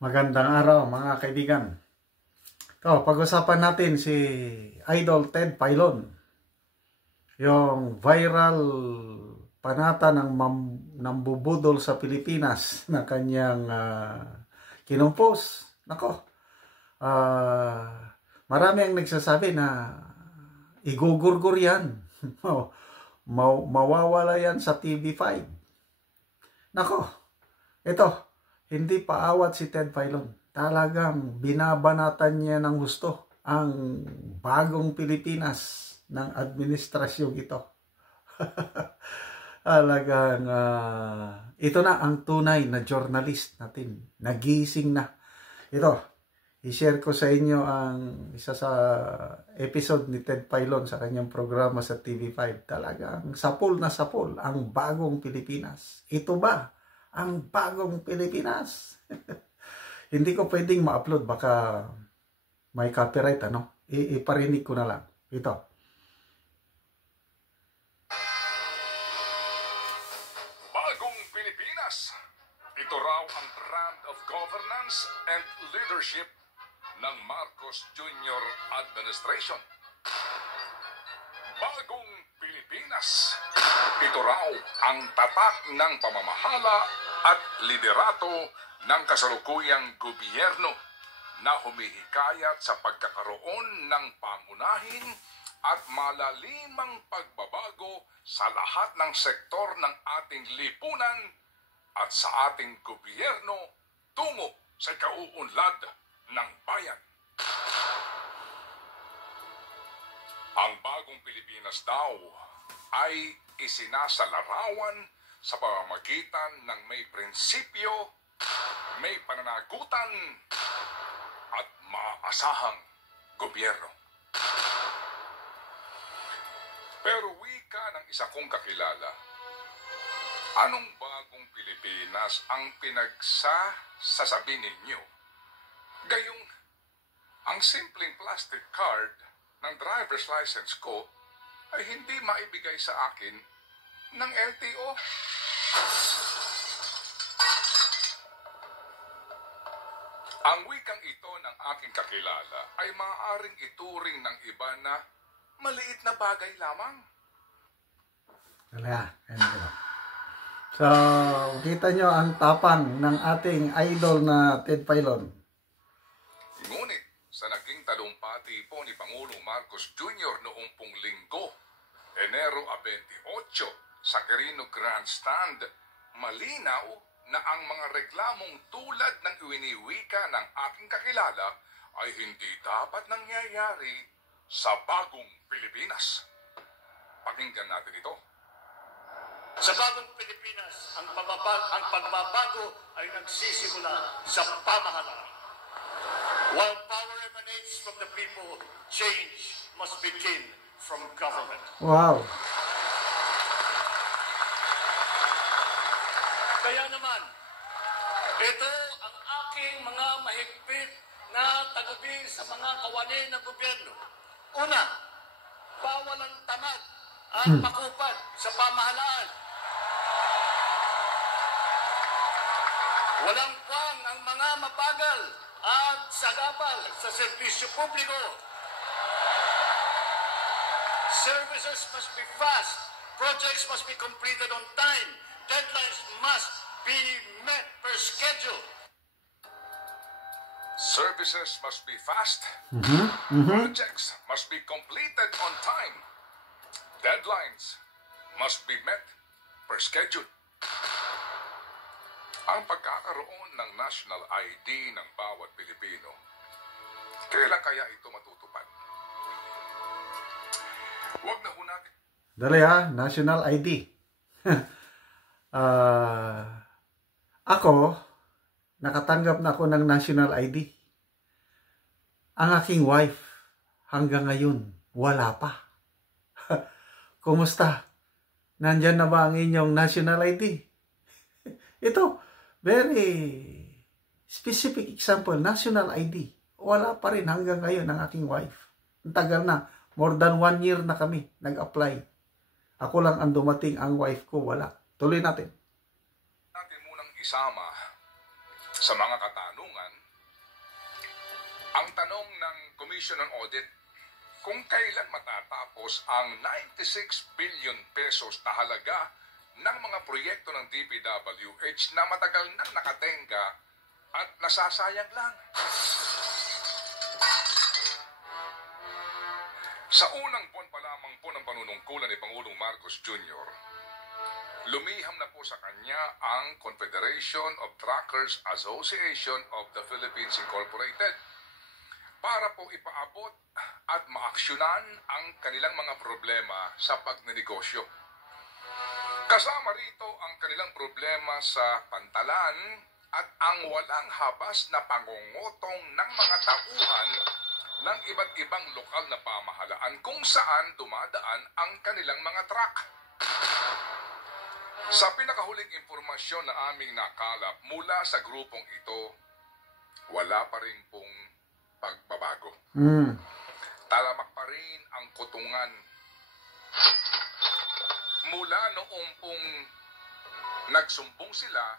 Magandang araw mga kaibigan. Pag-usapan natin si Idol Ted Filon. Yung viral panata ng nambubudol sa Pilipinas na kanyang kinumpos. Marami ang nagsasabi na igugurgur yan. Mawawala yan sa TV5. Ito. Hindi paawat si Ted Filon. Talagang binabanatan niya ng gusto ang bagong Pilipinas ng administrasyong ito. Talagang ito na ang tunay na journalist natin. Nagising na. Ito, i-share ko sa inyo ang isa sa episode ni Ted Filon sa kanyang programa sa TV5. Talagang sapul na sapul ang bagong Pilipinas. Ito ba ang bagong Pilipinas? Hindi ko pwedeng ma-upload, baka may copyright, iparinig ko na lang. Ito. Bagong Pilipinas. Ito raw ang brand of governance and leadership ng Marcos Jr. Administration. Bagong Pilipinas. Ito raw ang tatak ng pamamahala at liderato ng kasalukuyang gobyerno na humihikayat sa pagkakaroon ng pangunahin at malalimang pagbabago sa lahat ng sektor ng ating lipunan at sa ating gobyerno tungo sa kauunlad ng bayan. Ang bagong Pilipinas daw ay isinasalarawan sa pamamagitan ng may prinsipyo, may pananagutan, at maasahang gobyerno. Pero wika ng isa kong kakilala, anong bagong Pilipinas ang pinagsasabi ninyo? Gayong ang simpleng plastic card ng driver's license ko ay hindi maibigay sa akin ng LTO. Ang wikang ito ng aking kakilala ay maaaring ituring ng iba na maliit na bagay lamang. So, kita nyo ang tapang ng ating idol na Ted Filon. Ngunit, sa naging talumpati po ni Pangulong Marcos Jr. noong pong linggo, Enero 28, sa Quirino Grandstand, malinaw na ang mga reklamong tulad ng iwiniwika ng aking kakilala ay hindi dapat nangyayari sa bagong Pilipinas. Pakinggan natin ito. Sa bagong Pilipinas, ang pagbabago ay nagsisimula sa pamahalaan. While power emanates from the people, change must begin from government. Wow! Kaya naman, ito ang aking mga mahigpit na tagubi sa mga kawani ng gobyerno. Una, bawal ang tamad at pakupad sa pamahalaan. Walang pang ang mga mabagal at sagabal sa serbisyo publiko. Services must be fast. Projects must be completed on time. Deadlines must be met per schedule. Services must be fast. Projects must be completed on time. Deadlines must be met per schedule. Ang pagkakaroon ng national ID ng bawat Pilipino, kailan kaya ito matutupad? Huwag na ho natin. Dali national ID. Ako, nakatanggap na ako ng national ID. Ang aking wife, hanggang ngayon, wala pa. Kumusta? Nandyan na ba ang inyong national ID? Ito, very specific example, national ID. Wala pa rin hanggang ngayon ang aking wife. Ang tagal na, more than 1 year na kami nag-apply. Ako lang ang dumating, ang wife ko wala. Tuloy natin. Natin munang isama Sa mga katanungan, ang tanong ng Commission on Audit kung kailan matatapos ang 96 billion pesos na halaga ng mga proyekto ng DPWH na matagal nang nakatenga at nasasayang lang. Sa unang buwan pa lamang po ng panunungkulan ni Pangulong Marcos Jr., lumiham na po sa kanya ang Confederation of Truckers Association of the Philippines Incorporated para po ipaabot at maaksyonan ang kanilang mga problema sa pagnenegosyo. Kasama rito ang kanilang problema sa pantalan at ang walang habas na pangungutong ng mga tauhan ng iba't ibang lokal na pamahalaan kung saan dumadaan ang kanilang mga truck. Sa pinakahuling impormasyon na aming nakalap mula sa grupong ito, wala pa rin pong pagbabago. Talamak pa rin ang kutungan. Mula noong pong nagsumbong sila,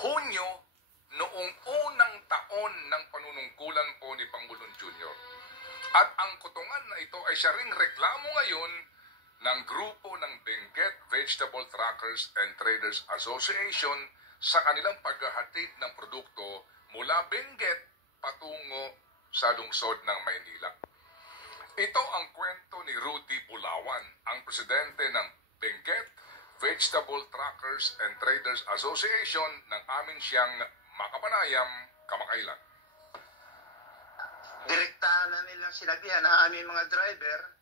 Hunyo, noong unang taon ng panunungkulan po ni Pangulong Jr. At ang kutungan na ito ay siya ring reklamo ngayon ng grupo ng Benguet Vegetable Truckers and Traders Association sa kanilang paghahatid ng produkto mula Benguet patungo sa lungsod ng Maynila. Ito ang kwento ni Rudy Bulawan, ang presidente ng Benguet Vegetable Truckers and Traders Association ng amin siyang makapanayam kamakailan. Direktahan na nilang sinabihan ng aming mga driver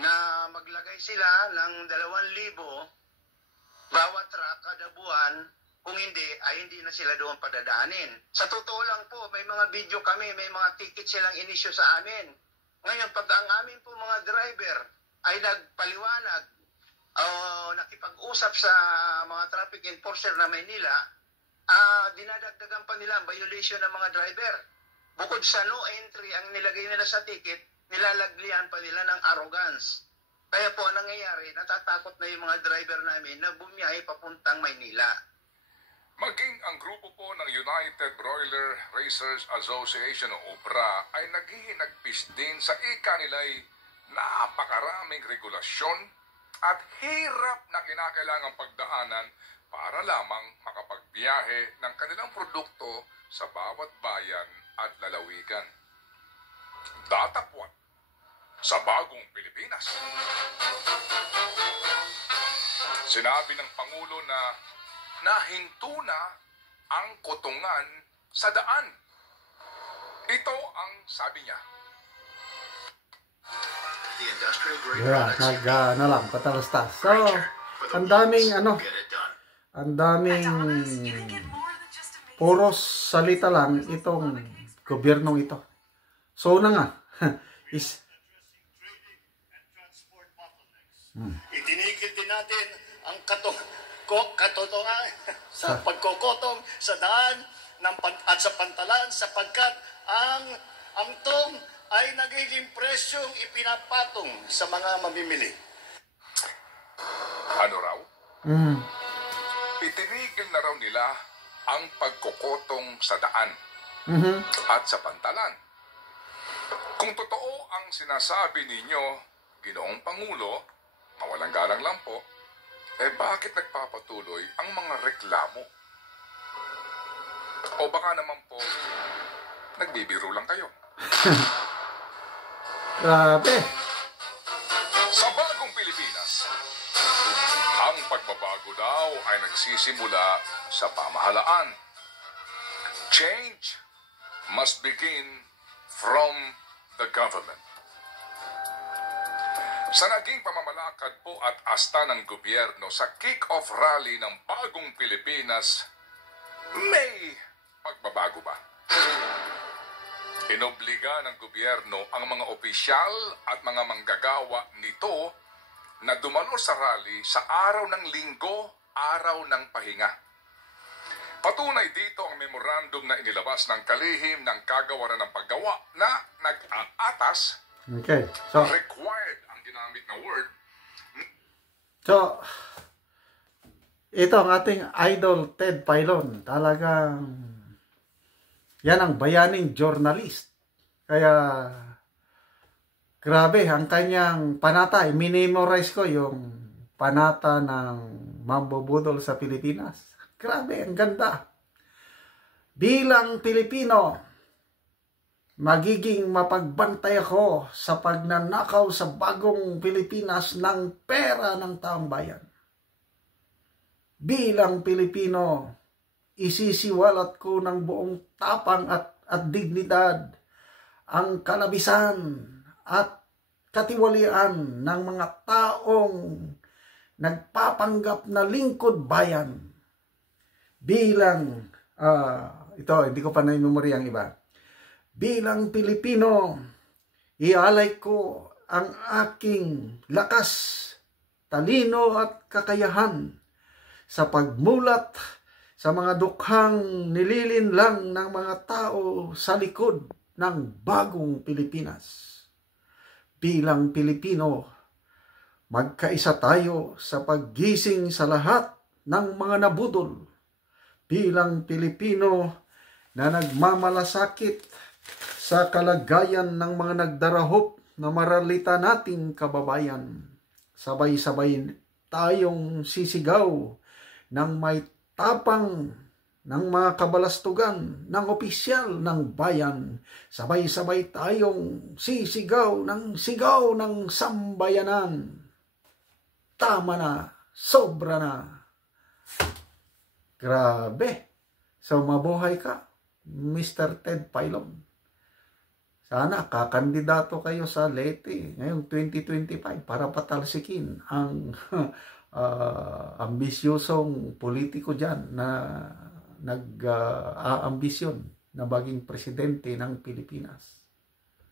na maglagay sila ng 2,000 bawat truck kada buwan. Kung hindi, ay hindi na sila doon padadaanin. Sa totoo lang po, may mga video kami, may mga ticket silang inisyo sa amin. Ngayon, pag ang amin po mga driver ay nagpaliwanag o nakipag-usap sa mga traffic enforcer na Maynila, dinadagdagan pa nila ang violation ng mga driver. Bukod sa no entry ang nilagay nila sa ticket, nilalaglian pa nila ng arrogance. Kaya po ang nangyayari, natatakot na yung mga driver namin na bumiyahe papuntang Maynila. Maging ang grupo po ng United Broiler Racers Association o UBRA ay naghihinagpis din sa ika nila'y napakaraming regulasyon at hirap na kinakailangang pagdaanan para lamang makapagbiyahe ng kanilang produkto sa bawat bayan at lalawigan. Datapwat sa bagong Pilipinas. Sinabi ng Pangulo na nahinto na ang kutungan sa daan. Ito ang sabi niya. Patalastas. So, ang daming puros salita lang itong gobyernong ito. So na nga, Itinigil din natin ang katotohanan sa pagkokotong sa daan at sa pantalan sapagkat ang amtong ay nagiging presyong ipinapatong sa mga mamimili. Ano raw? Itinigil na raw nila ang pagkokotong sa daan at sa pantalan. Kung totoo ang sinasabi ninyo, Ginoong Pangulo, mawalang galang lang po, bakit nagpapatuloy ang mga reklamo? O baka naman po, nagbibiro lang kayo. Grabe. Sa bagong Pilipinas, ang pagbabago daw ay nagsisimula sa pamahalaan. Change must begin from the government. Sa naging pamamalakad po at asta ng gobyerno sa kick-off rally ng bagong Pilipinas, may pagbabago ba? Inobliga ng gobyerno ang mga opisyal at mga manggagawa nito na dumalo sa rally sa araw ng Linggo, araw ng pahinga. Patunay dito ang memorandum na inilabas ng kalihim ng kagawaran ng paggawa na nag-aatas, so required ang ginamit na word. So, ito ang ating idol Ted Pailon. Talagang Yan ang bayaning journalist. Kaya grabe ang kanyang panata. I-memorize ko yung panata ng mambubudol sa Pilipinas. Grabe, ang ganda. Bilang Pilipino, magiging mapagbantay ako sa pagnanakaw sa bagong Pilipinas ng pera ng taong bayan. Bilang Pilipino, isisiwalat ko ng buong tapang at dignidad ang kalabisan at katiwalian ng mga taong nagpapanggap na lingkod bayan. Bilang, ito, hindi ko pa na-memory ang iba. Bilang Pilipino, ialay ko ang aking lakas, talino at kakayahan sa pagmulat sa mga dukhang nililinlang ng mga tao sa likod ng bagong Pilipinas. Bilang Pilipino, magkaisa tayo sa paggising sa lahat ng mga nabudol. Bilang Pilipino na nagmamalasakit sa kalagayan ng mga nagdarahop na maralita nating kababayan. Sabay-sabay tayong sisigaw ng may tapang ng mga kabalastugan ng opisyal ng bayan. Sabay-sabay tayong sigaw ng sambayanan. Tama na, sobra na. Grabe. So mabuhay ka, Mr. Ted Filon. Sana kakandidato kayo sa Leyte ngayong 2025 para patalsikin ang ambisyosong politiko dyan na nag-aambisyon na maging presidente ng Pilipinas.